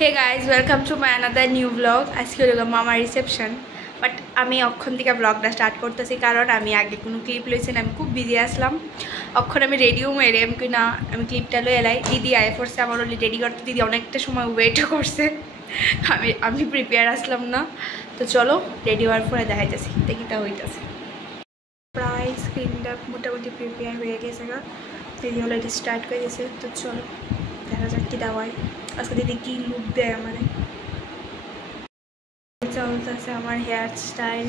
Hey guys, welcome to my another new vlog. আজকে হলো মামা রিসেপশন, বাট আমি অক্ষণ থেকে ব্লগটা স্টার্ট করতেছি কারণ আমি আগে কোনো ক্লিপ লইছি না, আমি খুব বিজি আসলাম। অক্ষণ আমি রেডিও মেরে আমি না আমি ক্লিপটা লই এলাই। দিদি আয় পড়ছে আমার অলরেডি রেডি করতে, দিদি অনেকটা সময় ওয়েটও করছে, আমি প্রিপেয়ার আসলাম না। তো চলো রেডি হওয়ার পরে দেখাইতেছি দেখিটা হইতেছে। প্রায় স্ক্রিনটা মোটামুটি প্রিপেয়ার হয়ে গেছে গা, দিদি অলরেডি স্টার্ট করে গেছে। তো চলো দেখা যাক কি দাওয়াই আজকে দিদি কি লুক দেয় আমারে। চলতেছে আমার হেয়ার স্টাইল,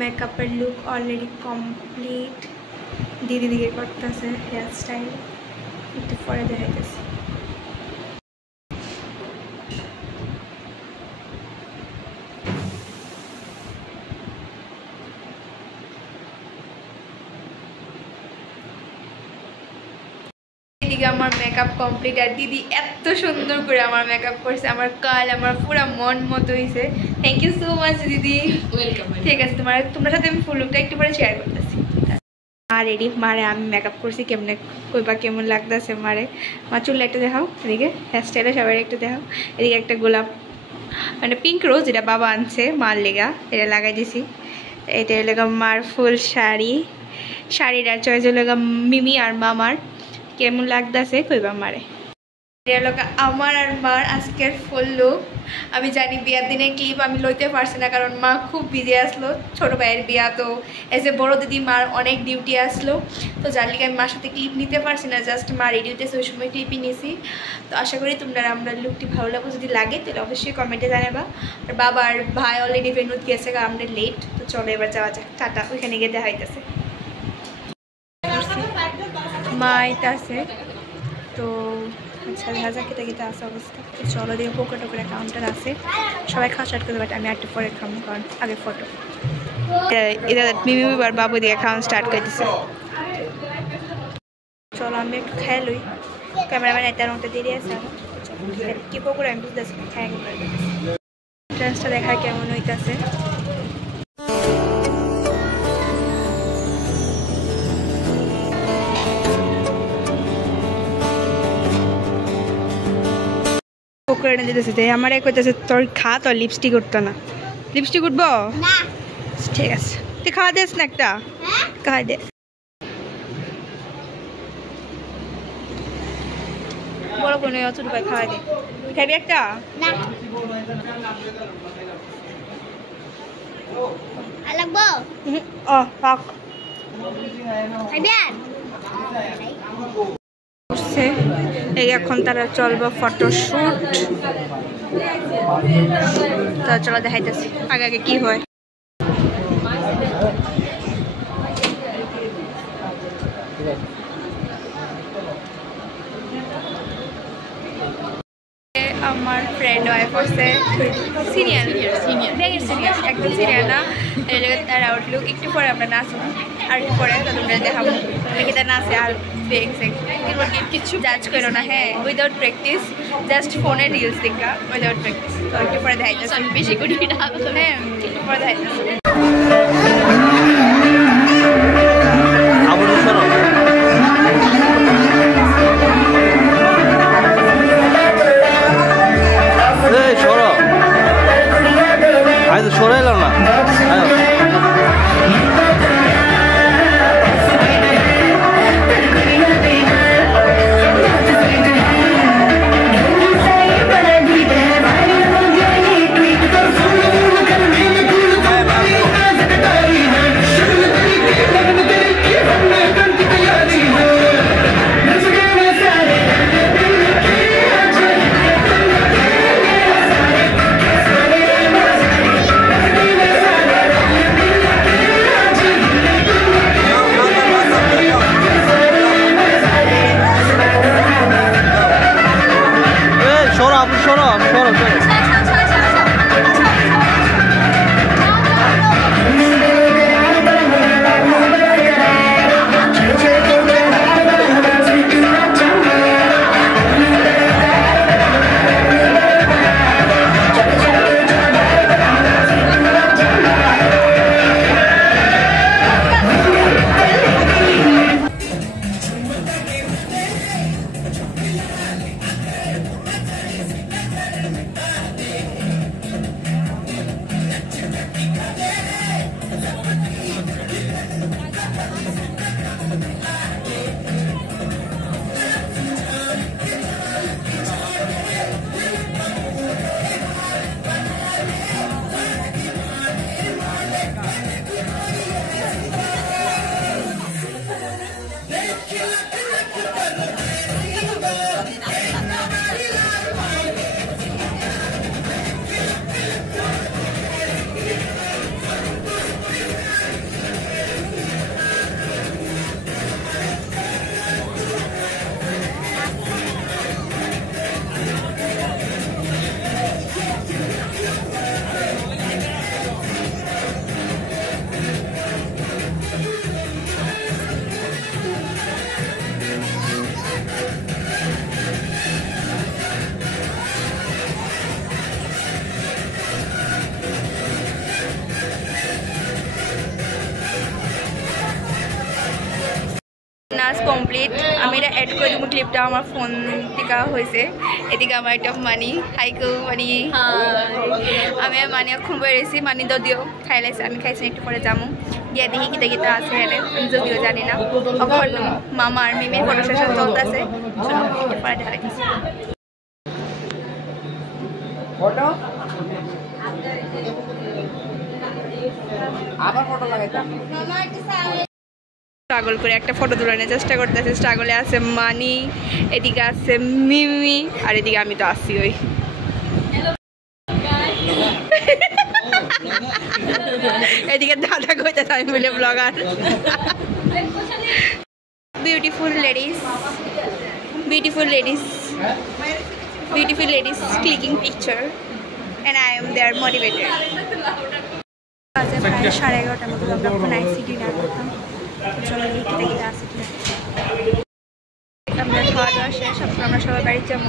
মেকআপের লুক অলরেডি কমপ্লিট। দিদি দিকে করতেছে হেয়ার স্টাইল, একটু পরে দেখাইতেছে। এদিকে আমার মেকআপ কমপ্লিট, আর দিদি এত সুন্দর করে আমার মেকআপ করছে, আমার কাল আমার পুরো মন মতো হয়েছে। থ্যাংক ইউ সো মাচ দিদি। ওয়েলকাম। ঠিক আছে, তোমার সাথে আমি ফুল লুকটা একটু পরে শেয়ার করতেছি। আর রেডি মারে আমি মেকআপ করছি, কেমনে কইবা কেমন লাগতেছে মারে। মা চুলটা একটু দেখাও, এদিকে হেয়ার স্টাইলটা সবাই একটু দেখাও। এদিকে একটা গোলাপ মানে পিঙ্ক রোজ, যেটা বাবা আনছে মার লেগা, এটা লাগাই দিছি। এটা হলো মার ফুল শাড়িটার চয়েস হলো মিমি আর মামার। কেমন লাগতেছে কইবা মারে। আমার আর মার আজকের ফুল লুক। আমি জানি বিয়ার দিনে ক্লিপ আমি লইতে পারছি না কারণ মা খুব বিজি আসলো, ছোটো ভাইয়ের বিয়া, তো এজ এ বড়ো দিদি মার অনেক ডিউটি আসলো, তো যার লিগে আমি মার সাথে ক্লিপ নিতে পারছি না। জাস্ট মা রেডি হইতেছে ওই সময় ক্লিপই নিছি। তো আশা করি তোমরা আমরা লুকটি ভালো লাগবে, যদি লাগে তাহলে অবশ্যই কমেন্টে জানাবা। আর বাবার ভাই অলরেডি ভেনুত গেছে, আমরা লেট। তো চলো এবার যাওয়া যাক, টাটা। ওইখানে গিয়ে দেখা হইতেছে। মা এটা আছে তো আচ্ছা ভাজা খেতে খেতে আসা অবস্থা। তো চলো দিয়ে পোকোটো করে কাউন্টার আছে, সবাই খাওয়া স্টার্ট করবে, বাট আমি একটু পরে খাবো কারণ আগে ফটো। এটা মিমি আর বাবু দিয়ে খাওয়ান স্টার্ট করে দিচ্ছে। চলো আমি একটু খেয়ে লই, ক্যামেরাম্যান এটার মধ্যে দেরি আছে। কি পকোড়া আমি বুঝতেছি না, খাই ড্রেসটা দেখা কেমন হইতেছে। পকোড়া এনে দিতেছে, আমার এক হইতেছে তোর খা, তোর লিপস্টিক উঠতো না। লিপস্টিক উঠবো না, ঠিক আছে তুই খাওয়া দিস না, একটা খাওয়া দে। বড় কোনো অত রূপায় খাওয়া দে, তুই খাবি একটা? এখন তারা চলবো ফটোশুট। তো চলো দেখাইতেছি আগে আগে কি হয়। আমার ফ্রেন্ড ওয়াইফ হচ্ছে সিনিয়র একদম সিনিয়র না, তার আউটলুক একটু পরে আমরা নাচবো, আর একটু পরে তোমরা দেখাবো এটা নাচে। আর কিছু জাজ করো না, হ্যাঁ উইদাউট প্র্যাকটিস, জাস্ট ফোনে রিলস দেখা উইদাউট প্র্যাকটিস। তো একটু পরে দেখাইতেছি, আমি বেশি করি না, হ্যাঁ একটু পরে দেখাইতেছি। সরাইলাম না নাচ কমপ্লিট আমি এটা এড করে দেবো ক্লিপটা আমার ফোন থেকে হয়েছে এদিকে আমার একটা মানি হাইকো মানি আমি মানি এখন বেরিয়েছি মানি যদিও খাই লাগছে আমি খাইছি একটু পরে যাবো গিয়ে দেখি কিতা কিতা আছে হেলে আমি যদিও জানি না এখন মামা আর মিমির ফটো সেশন চলতেছে পরে দেখা যাচ্ছে ফটো আবার ফটো লাগাইতাম স্ট্রাগল করে একটা ফটো তোলানোর চেষ্টা করতেছে স্ট্রাগলে আছে মানি এদিকে আছে মিমি আর এদিকে আমি তো আসি ওই এদিকে দাদা কইতেছে আমি বলে blogger beautiful ladies clicking picture and I am there motivated আজ প্রায় 11:30টার মতো আমরা নাইট সিটি না করতাম চলো দেখতে দেখতে আসি আমরা খাওয়া দাওয়া শেষ আমরা সবাই বাড়ি যাবো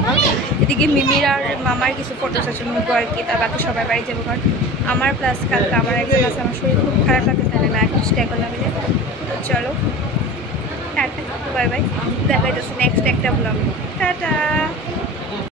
এদিকে মিমির আর মামার কিছু ফটো সেশন হবো আর কি তা বাকি সবাই বাড়ি যাবো কারণ আমার প্লাস কালকে আমার একজন আছে আমার শরীর খুব খারাপ লাগছে তাহলে না এখন স্টে করলাম চলো টাটা বাই বাই দেখা যাচ্ছে নেক্সট একটা ব্লগ টাটা